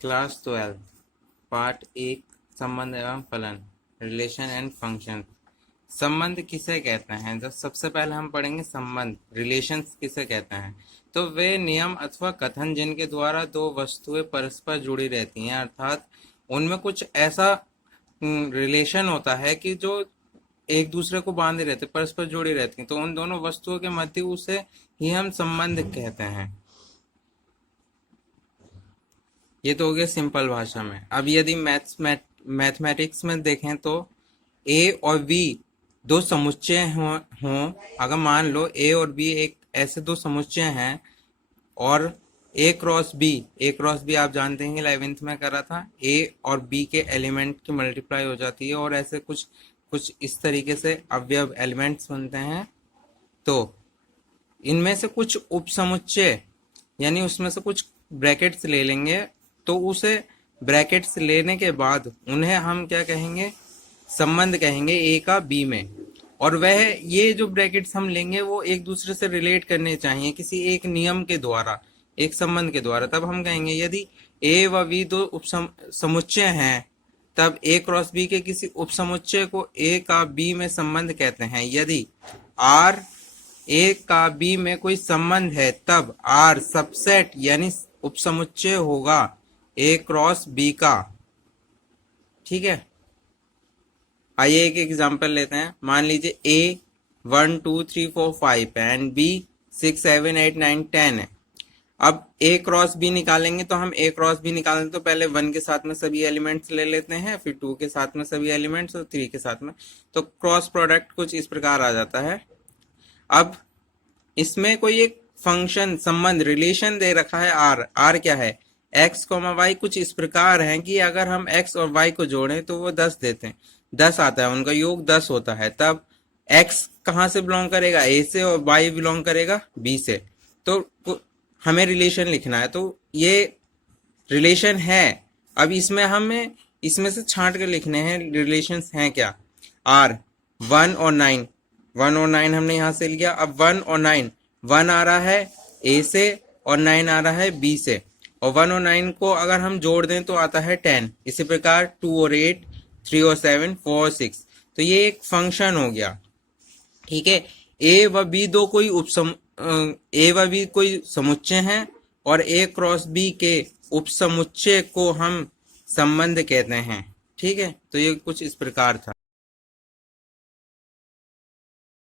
Class 12 part 1 संबंध एवं फलन रिलेशन एंड फंक्शन। संबंध किसे कहते हैं? तो सबसे पहले हम पढ़ेंगे संबंध रिलेशंस किसे कहते हैं। तो वे नियम अथवा कथन जिनके द्वारा दो वस्तुएं परस्पर जुड़ी रहती हैं, अर्थात उनमें कुछ ऐसा रिलेशन होता है कि जो एक दूसरे को बांधे रहते, परस्पर जुड़ी रहती हैं, तो उन दोनों वस्तुओं के मध्य उसे ही हम संबंध कहते हैं। ये तो हो गया सिंपल भाषा में। अब यदि मैथमेटिक्स में देखें तो ए और बी दो समुच्चय हों, अगर मान लो ए और बी एक ऐसे दो समुच्चय हैं और ए क्रॉस बी आप जानते हैं 11th में करा था, ए और बी के एलिमेंट की मल्टीप्लाई हो जाती है और ऐसे कुछ कुछ इस तरीके से अवयव एलिमेंट्स बनते हैं। तो इनमें से कुछ उपसमुच्चय यानी उसमें से कुछ ब्रैकेट्स ले लेंगे, तो उसे ब्रैकेट्स लेने के बाद उन्हें हम क्या कहेंगे? संबंध कहेंगे ए का बी में। और वह ये जो ब्रैकेट्स हम लेंगे वो एक दूसरे से रिलेट करने चाहिए किसी एक नियम के द्वारा, एक संबंध के द्वारा। तब हम कहेंगे यदि ए व बी दो उपसमुच्चय हैं, तब ए क्रॉस बी के किसी उपसमुच्चय को ए का बी में संबंध कहते हैं। यदि आर ए का बी में कोई संबंध है, तब आर सबसेट यानी उपसमुच्चय होगा ए क्रॉस बी का। ठीक है, आइए एक एग्जांपल लेते हैं। मान लीजिए ए 1 2 3 4 5 एंड बी 6 7 8 9 10 है। अब ए क्रॉस बी निकालेंगे, तो हम ए क्रॉस बी निकालेंगे तो पहले 1 के साथ में सभी एलिमेंट्स ले लेते हैं, फिर 2 के साथ में सभी एलिमेंट्स और 3 के साथ में, तो क्रॉस प्रोडक्ट कुछ इस प्रकार आ जाता है। अब इसमें कोई एक फंक्शन संबंध रिलेशन दे रखा है आर क्या है? एक्स कॉमा वाई कुछ इस प्रकार है कि अगर हम एक्स और वाई को जोड़ें तो वो 10 देते हैं, 10 आता है, उनका योग 10 होता है। तब एक्स कहाँ से बिलोंग करेगा? ए से, और वाई बिलोंग करेगा बी से। तो हमें रिलेशन लिखना है, तो ये रिलेशन है। अब इसमें से छांट कर लिखने हैं रिलेशंस हैं क्या। आर 1 और 9 हमने यहां से लिया। अब 1 और 9, 1 आ रहा है ए से और 9 आ रहा है बी से, और 1 और 9 को अगर हम जोड़ दें तो आता है 10। इसी प्रकार 2 और 8, 3 और 7, 4 और 6। तो ये एक फंक्शन हो गया। ठीक है, ए व बी कोई समुच्चय हैं और ए क्रॉस बी के उपसमुच्चय को हम संबंध कहते हैं। ठीक है, तो ये कुछ इस प्रकार था।